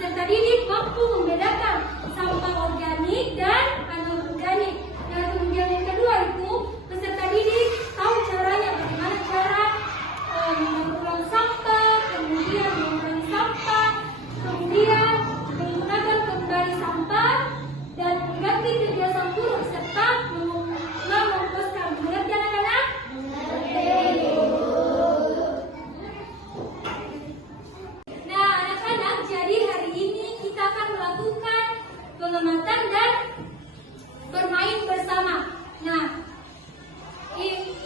Peserta didik mampu membedakan sampah organik dan anorganik. Nah, kemudian yang kedua itu peserta didik tahu caranya, bagaimana cara mengulang sampah, kemudian mengurangi sampah, kemudian menggunakan kembali sampah dan mengganti kebiasaan buruk serta mengomposkan. Mengerti anak-anak? Nah, anak-anak, jadi hari ini kita akan melakukan pengamatan dan bermain bersama. Nah,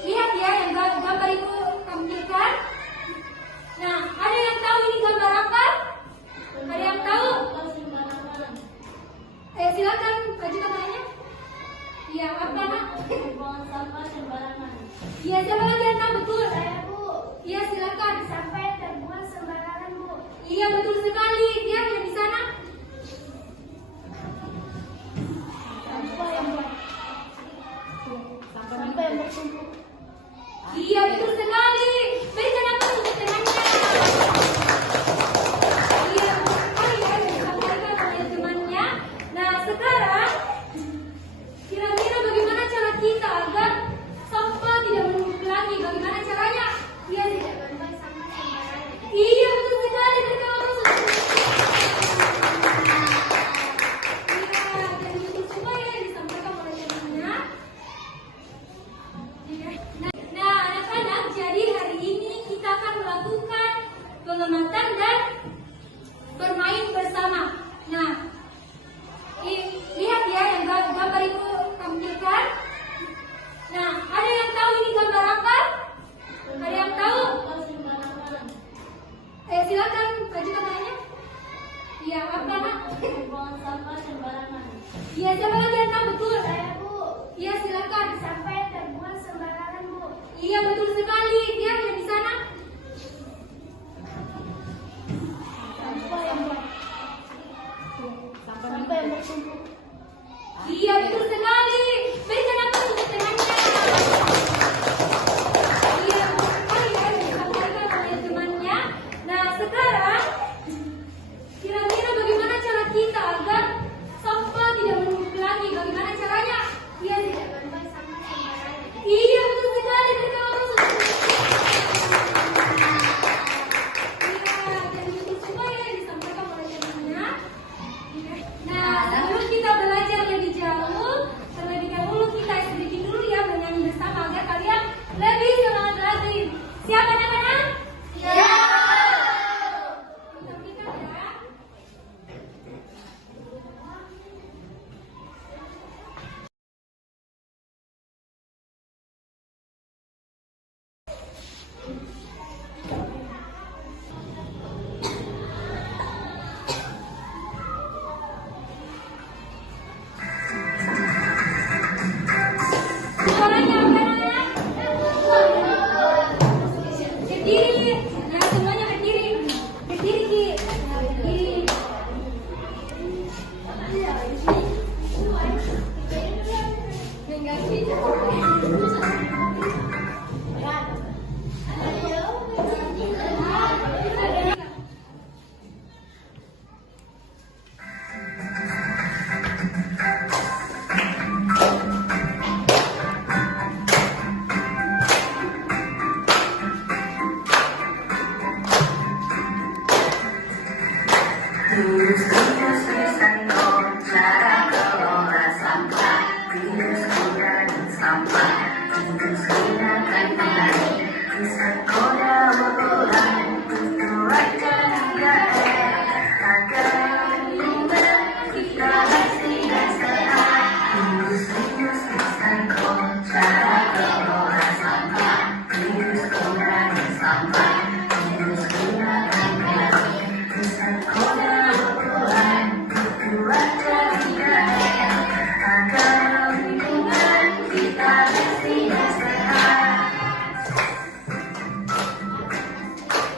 lihat ya yang gambar itu tampilkan. Nah, ada yang tahu ini gambar apa? Ada yang tahu? Silakan baju katanya. Iya, apa nak? Buang sampah sembarangan. Iya, siapa lagi yang tahu betul? Saya, Bu. Iya, silakan. Sampah yang terbuang sembarangan, Bu. Iya, betul sekali. Dia yang di sana. Sampah yang bertumpuk. Iya, betul sekali. Berikan apa untuk temannya? Iya, mari ya disampaikan oleh temannya. Nah, sekarang kira-kira bagaimana cara kita agar sampah tidak menumpuk lagi? Bagaimana caranya? Iya, Tidak membuang sampah sembarangan. iya betul sekali. Berikan apa untuk Iya, dan itu semua ya disampaikan oleh temannya. Nah, anak-anak, jadi hari ini kita akan melakukan pengamatan dan bermain bersama. Nah, lihat ya yang gambar itu tampilkan. Nah, ada yang tahu ini gambar apa? Ada yang tahu? Sampah sembarangan. Silakan baju katanya. Iya, apa nak? Buang sampah sembarangan. Iya, siapa lagi yang tahu betul? Saya, Bu. Iya, silakan. Sampah yang terbuang sembarangan, Bu. Iya, betul sekali. Dia yang di sana. Sampah yang bertumpuk. Iya, betul sekali. Berikan apa untuk temannya? Iya, mari ya disampaikan oleh temannya. Nah, sekarang kira-kira bagaimana cara kita agar sampah tidak menumpuk lagi? Bagaimana caranya? Iya, Tidak membuang sampah sembarangan. iya betul sekali. Berikan apa untuk Iya, dan itu semua ya disampaikan oleh temannya. Nah, sebelum kita belajar lebih jauh, terlebih dahulu kita sedikit dulu ya menyanyi bersama agar kalian lebih semangat lagi. Siap anak-anak? Siap. Sampaikan ya. Suaranya apa anak-anak? Berdiri. Nah, semuanya berdiri. Berdiri, Ki. Nah, berdiri.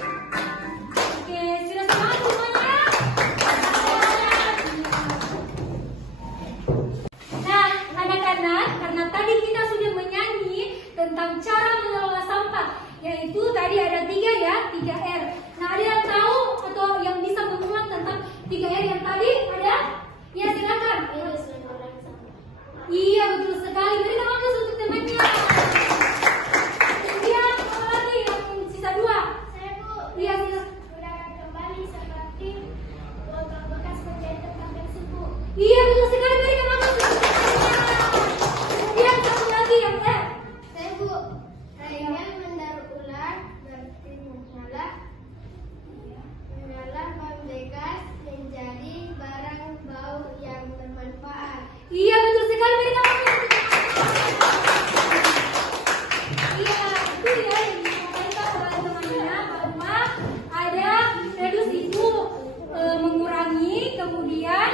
Oke, sudah semangat semuanya? Nah, anak-anak, karena tadi kita sudah menyanyi tentang cara mengelola sampah, yaitu tadi ada 3 ya, 3R. Nah, ada yang tahu atau yang bisa mengulang tentang 3R Iya, betul sekali. Berikan aplaus untuk temannya. Kemudian apa lagi yang sisa 2? Saya Bu. Iya, sisa. Gunakan kembali seperti botol bekas menjadi tempat bersih Bu. Iya, betul sekali. Berikan aplaus untuk temannya. Kemudian satu lagi yang F. Saya Bu. Ringan mendaur ulang berarti mengolah bahan bekas menjadi barang bau yang bermanfaat. Iya, betul sekali. Berikan aplaus untuk iya, itu ya yang disampaikan oleh temannya bahwa ada reduce itu mengurangi, kemudian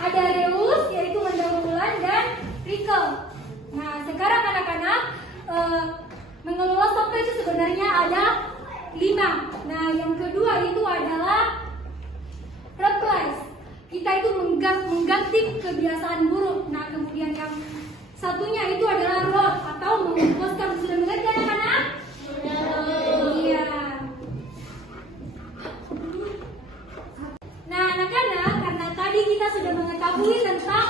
ada reuse yaitu mendaur ulang dan recycle. Nah, sekarang anak-anak mengelola sampah itu sebenarnya ada 5. Nah, yang kedua itu adalah replace. Kita itu mengganti kebiasaan buruk. Nah, kemudian yang satunya itu adalah road atau mengomposkan. Sudah mengerti anak-anak? Iya. Nah, anak-anak, karena tadi kita sudah mengetahui tentang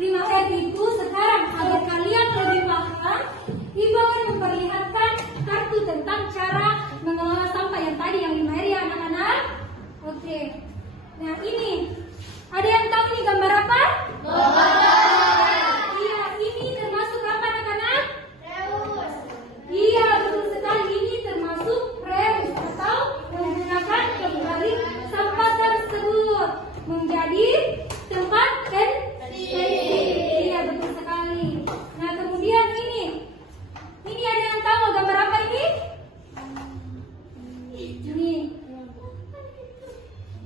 5R itu, sekarang agar kalian lebih paham, Ibu akan memperlihatkan kartu tentang cara mengelola sampah yang tadi yang 5R ya anak-anak. Oke. Nah, ini ada yang tahu ini gambar apa? Iya, ini termasuk apa anak-anak? Reus. Iya, betul sekali. Ini termasuk reuse atau menggunakan kembali sampah tersebut menjadi tempat iya, betul sekali. Nah, kemudian ini ada yang tahu gambar apa ini? Ini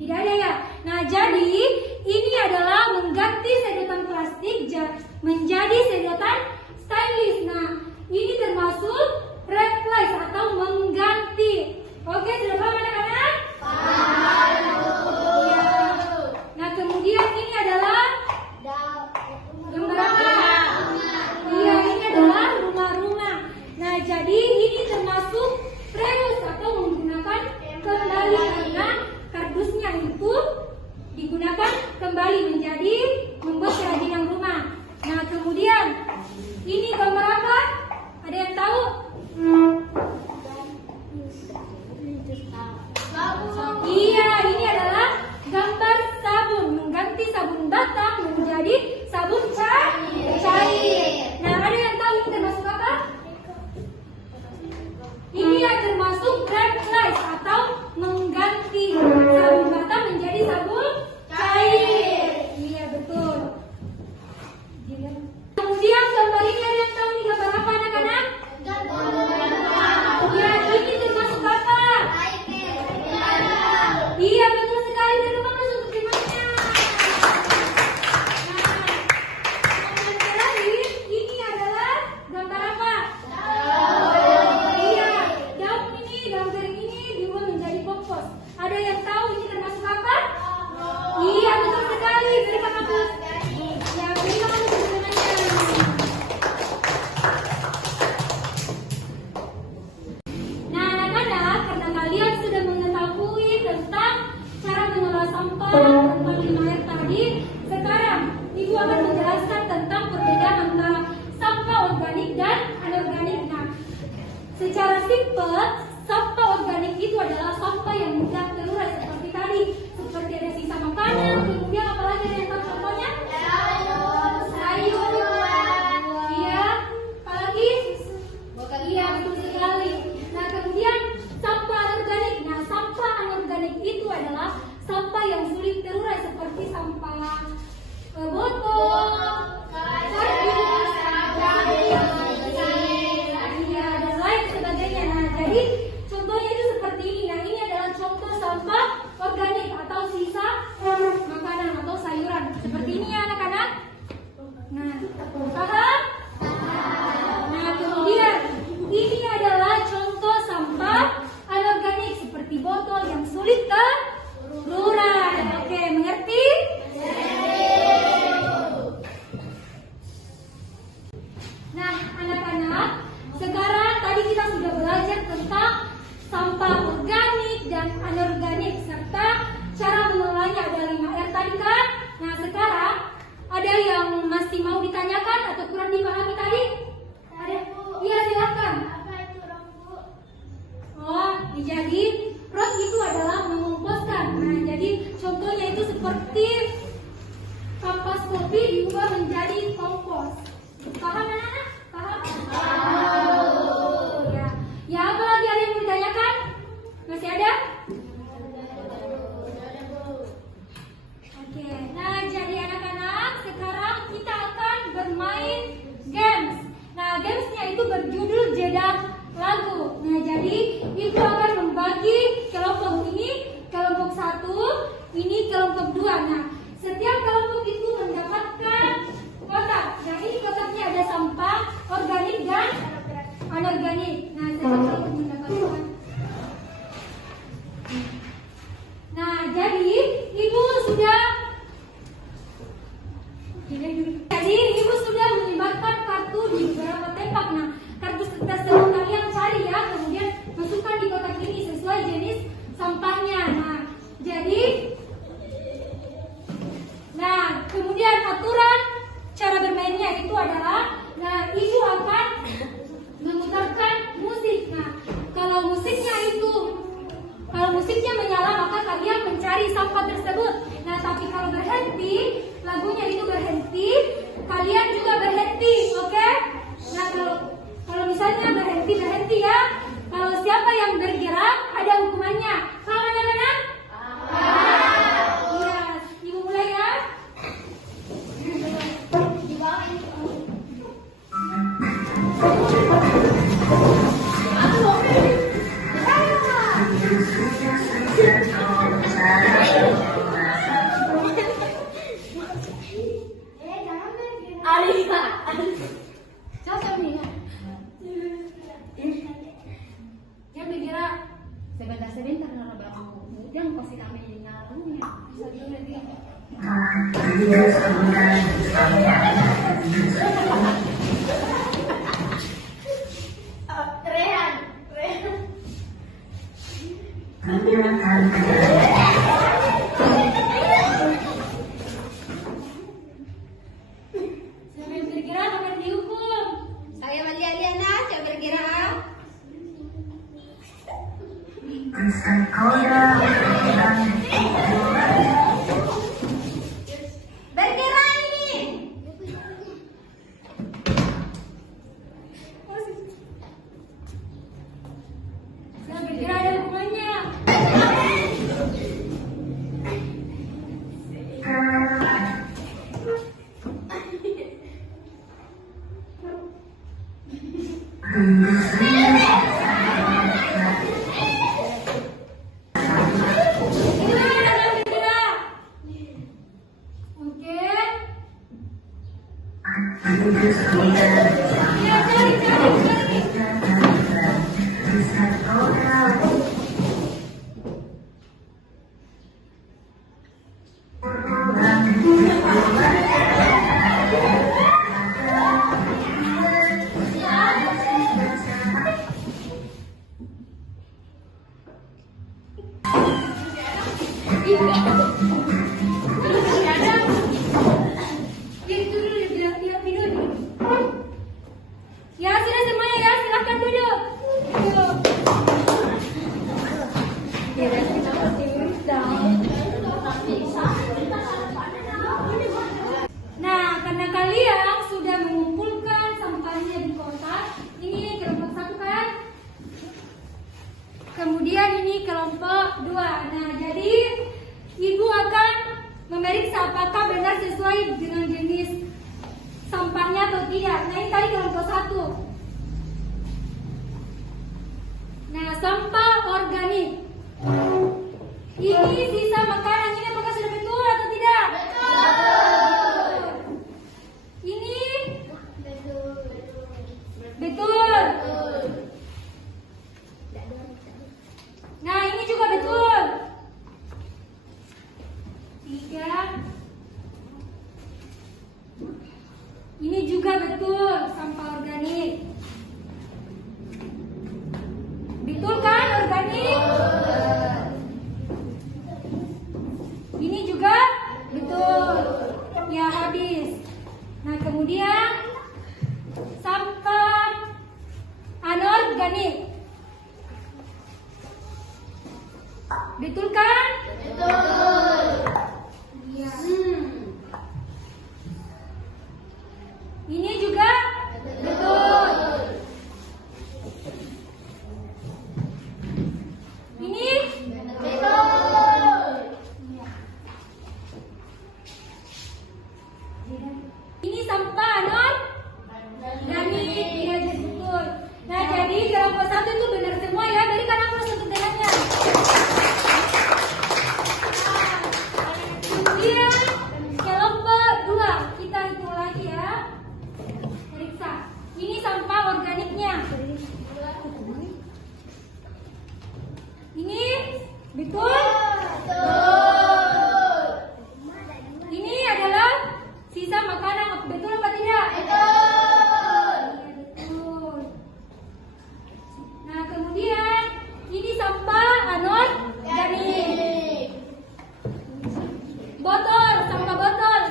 tidak ada ya. Nah, jadi ini adalah mengganti sedotan plastik menjadi sedotan stainless. Nah, ini termasuk replace atau mengganti. Oke, sudah paham anak-anak? Iya. Nah, kemudian ini adalah gambar apa? Iya, ini adalah rumah-rumah. Nah, jadi ini termasuk reuse atau menggunakan kembali karena kardusnya itu digunakan kembali menjadi membuat kerajinan rumah. Nah, kemudian ini gambar apa? Ada yang tahu? Iya, ini adalah gambar sabun, mengganti sabun batang menjadi sabun cair. Nah, ada yang tahu ini termasuk apa? Ini yang termasuk replace atau mengganti sabun batang menjadi sabun cair. Iya, betul. Kemudian gambar ini ada yang tahu ini gambar apa anak-anak? Ya, ini termasuk apa? Iya, betul sekali. Beri aplaus untuk temannya. Nah, yang terakhir ini adalah gambar apa? Iya, daun ini, daun kering ini diubah menjadi kompos. Ada yang tahu ini termasuk apa? Iya, betul sekali. Berikan aplaus. Ya, berikan aplaus untuk temannya. Nah, anak-anak, karena kalian sudah mengetahui tentang cara mengelola sampah tentang 5R tadi, sekarang Ibu akan menjelaskan tentang perbedaan antara sampah organik dan anorganik. Nah, secara simpel, sampah organik itu adalah sampah yang mudah terurai seperti tadi, seperti ada sisa makanan, kemudian apalagi ada yang tahu contohnya? Sayur. Iya, apalagi? Iya, betul sekali. Nah, kemudian sampah anorganik. Nah, sampah anorganik itu adalah sampah yang sulit terurai seperti sampah botol, kardus, iya, dan lain sebagainya. Nah, jadi contohnya itu seperti ini. Nah, ini adalah contoh Jadi rot itu adalah mengomposkan. Nah, jadi contohnya itu seperti kampas kopi diubah menjadi kompos. Paham anak-anak? Paham? Ya. Ya, apa lagi ada yang mau ditanyakan? Masih ada? Oke. Nah, jadi anak-anak sekarang kita akan bermain games. Nah, gamesnya itu berjudul jedak lagu. Nah, jadi ibu akan membagi kelompok ini, kelompok 1, ini kelompok 2. Nah, setiap kelompok itu mendapatkan kotak. Jadi kotaknya ada sampah, organik dan anorganik. Nah, setiap kelompok mendapatkan. Nah, jadi ibu sudah menyebarkan kartu di beberapa tempat. Nah, kartu tersebut kalian cari ya, kemudian masukkan di kotak ini sesuai jenis sampahnya. Nah, kemudian aturan cara bermainnya itu adalah, nah, ibu akan memutarkan musik. Nah, kalau musiknya menyala, maka kalian mencari sampah tersebut. Nah, tapi kalau berhenti, lagunya itu berhenti, kalian juga berhenti, oke? Nah, kalau misalnya berhenti ya. Kalau siapa yang bergerak, ada hukumannya. Paham anak-anak? Iya, ibu mulai ya. Di bawah ini. Cocok nih ya. Dia bergerak sebentar nara belakang. Kemudian pasti kami nyalarunya. Bisa dulu dia. Rehan. Siapa yang bergerak akan dihukum. Saya melihat aja bergerak. Bergerak ini. Saya bergerak ada hukumannya. Ya, sudah semuanya ya, silahkan duduk. Nah, karena kalian sudah mengumpulkan sampahnya di kotak, ini kelompok 1 kan? Kemudian ini kelompok 2. Nah, jadi ibu akan memeriksa apakah benar sesuai dengan jenis sampahnya atau tidak. Nah, ini tadi kelompok 1. Nah, sampah organik. Ini sisa makanan, ini apakah sudah betul atau tidak? Betul. Ini betul. Nah, ini juga betul. 3. Ini juga betul, sampah organik. Betul kan organik? Betul kan? Betul. Iya. Ini juga betul. Ini Betul. ini sampah anorganik. Iya, betul. Nah, jadi kelompok 1 itu benar semua ya. Berikan aplaus untuk dengannya. Kemudian kelompok 2 kita hitung lagi ya. Periksa. Ini sampah organiknya. Ini betul? Betul. Ini adalah sisa makanan. Betul apa tidak? Betul. Betul. Nah, kemudian ini sampah anorganik. Botol, sampah botol.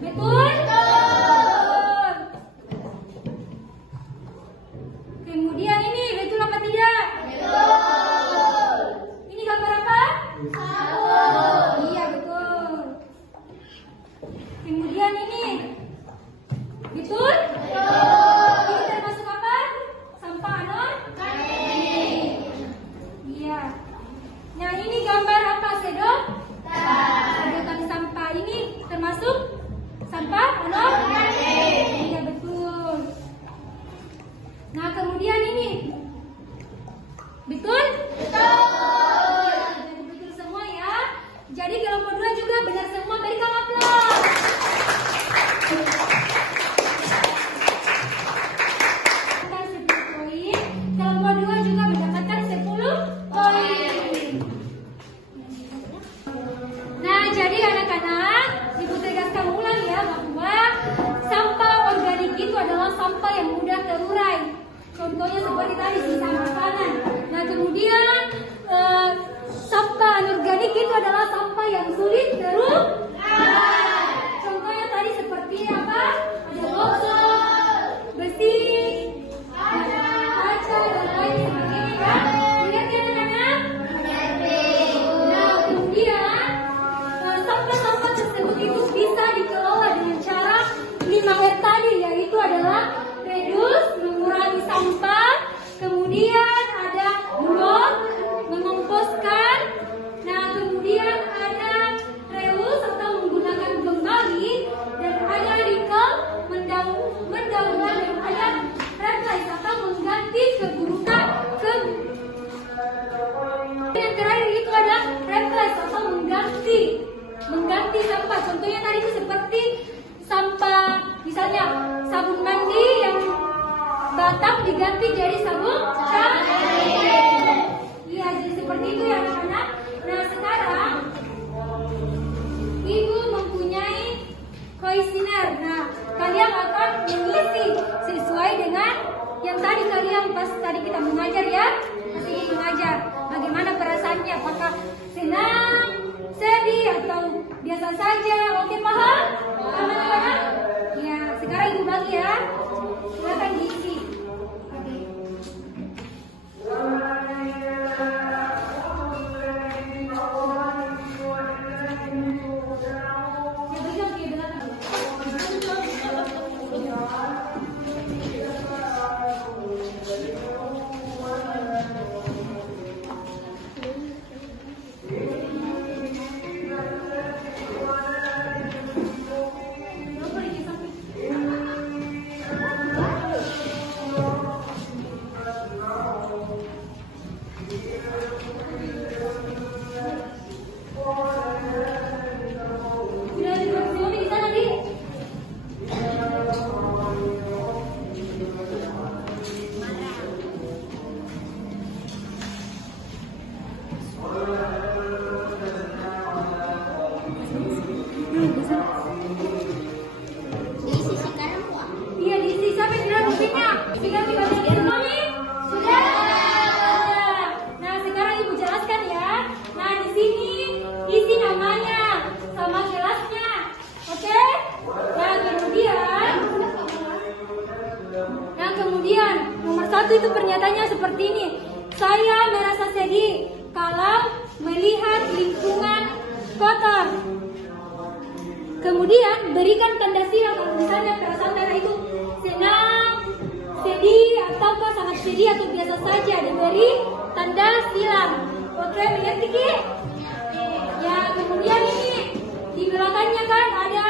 Betul? Betul. Kemudian ini betul apa tidak? Betul. Ini gambar apa? Sabun. Iya, betul. Kemudian ini betul? Betul. Ini termasuk apa? Sampah anorganik. Iya. Nah, ini gambar apa, Sedok? Sedotan sampah ini termasuk sampah anorganik. Iya, betul. Nah, kemudian ini betul? Betul. Jadi betul semua ya. Jadi kelompok 2 juga benar semua. Berikan aplaus. Mendapatkan 10 poin. Kelompok 2 juga mendapatkan 10 poin. Nah, jadi anak-anak, Ibu tegaskan ulang ya bahwa sampah organik itu adalah sampah yang mudah terurai. Contohnya seperti tadi sisa makanan. Nah, kemudian sampah anorganik itu adalah sampah yang sulit terurai. Contohnya tadi seperti apa? Ada botol, besi, ada kaca dan lain sebagainya ya. Lihat ya anak-anak. Nah, kemudian sampah-sampah tersebut itu bisa dikelola dengan cara 5R tadi, yaitu adalah reduce, mengurangi sampah, kemudian ada blok, mengomposkan, nah kemudian ada reuse atau menggunakan kembali, dan ada recall, mendaur dan ada replace atau mengganti keburukan. Yang terakhir itu ada replace atau mengganti sampah. Contohnya tadi itu seperti sampah, misalnya sabun mandi yang batang diganti jadi sabun cair. Iya, jadi seperti itu ya anak-anak. Nah, sekarang Ibu mempunyai kuesioner. Nah, kalian akan mengisi sesuai dengan yang tadi kalian pas tadi kita mengajar ya. Pas Ibu mengajar, bagaimana perasaannya? Apakah senang, sedih, atau biasa saja? Oke, paham? Paham anak-anak? Ya, sekarang Ibu bagi ya. Silakan diisi. Oke. Ya, berikan ke belakang. Sudah dibuat di sana, Di? Iya, diisi. Siapa yang bilang rupanya? Sudah dibagikan semuanya? Sudah. Nah, sekarang Ibu jelaskan ya. Nah, di sini isi namanya sama kelasnya. Oke? Nah, kemudian nomor 1 itu pernyataannya seperti ini. Saya merasa sedih kalau melihat berikan tanda silang. Kalau misalnya perasaan Dana itu senang, sedih, ataukah sangat sedih atau biasa saja, diberi tanda silang. Oke, mengerti Ki? Ya, kemudian ini di belakangnya kan ada,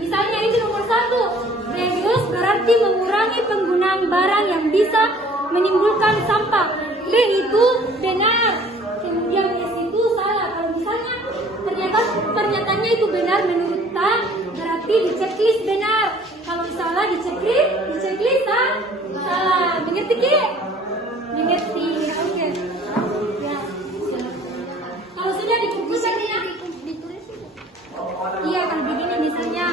misalnya ini nomor 1, reduce berarti mengurangi penggunaan barang yang bisa menimbulkan sampah. B itu benar, kemudian S itu salah. Kalau misalnya ternyata pernyataannya itu benar menurut Ta, berarti di checklist benar. Kalau salah di checklist salah. Mengerti Ki? Mengerti. Oke. Ya. Kalau sudah dikumpulkan ya. Iya, kalau begini misalnya,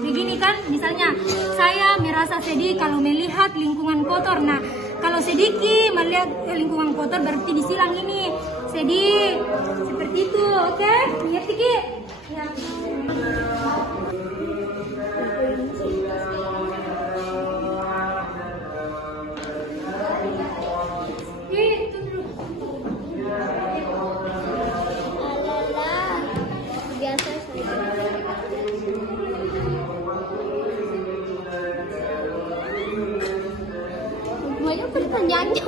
begini kan, misalnya saya merasa sedih kalau melihat lingkungan kotor. Nah, kalau sedikit melihat lingkungan kotor berarti disilang ini sedih, seperti itu. Oke, ngerti Ki? Ya. Itu dulu. Alala, biasa saja. Banyak pertanyaannya.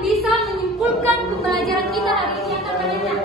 bisa menyimpulkan pembelajaran kita hari ini akan banyak.